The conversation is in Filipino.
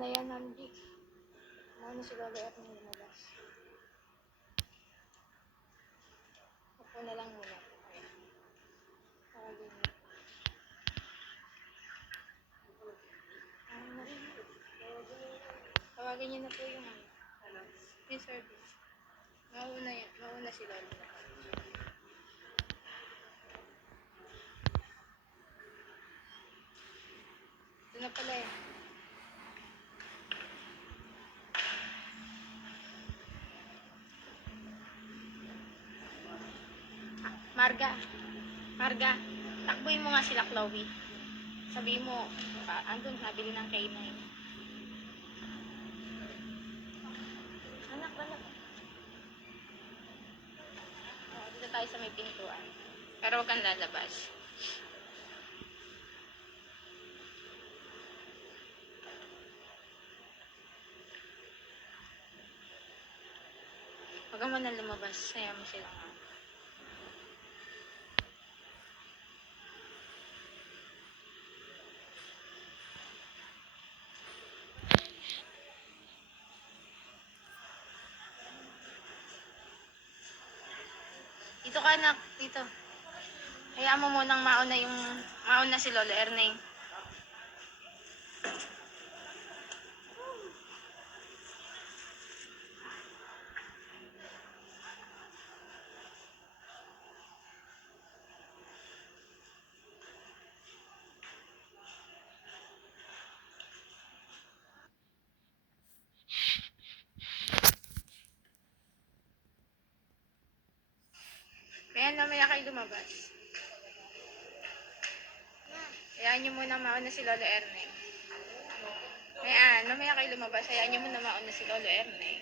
Mauna yan, Nandi. Mauna si Lolo at may lumabas. Upo na lang muna. Ayan. Tawagin niyo. Tawagin niyo na po yung ano. Yung service. Mauna yan. Mauna si Lolo. Ito na pala eh. Marga. Marga. Takbuhin mo nga sila, Chloe. Sabihin mo, andun, nabili ng K9. Anak. Dito tayo sa may pintuan. Pero huwag kang lalabas. Huwag mo na lumabas. Saya mo sila nga. Dito ka, anak. Dito. Hayaan mo munang mauna si Lolo Erneng. Ayan, mamaya kayo lumabas. Hayaan nyo muna mauna si Lolo Erneng. Ayan, mamaya kayo lumabas. Hayaan nyo muna mauna si Lolo Erneng.